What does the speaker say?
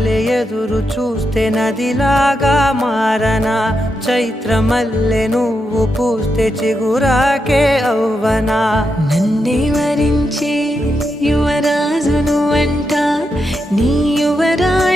మల్లె ఎదురు చూస్తే నదిలాగా మారనా, చైత్ర మల్లె నువ్వు పూస్తే చిగురాకే అవ్వనా. నన్నే వరించే యువరాజును అంట నీ యువరాణి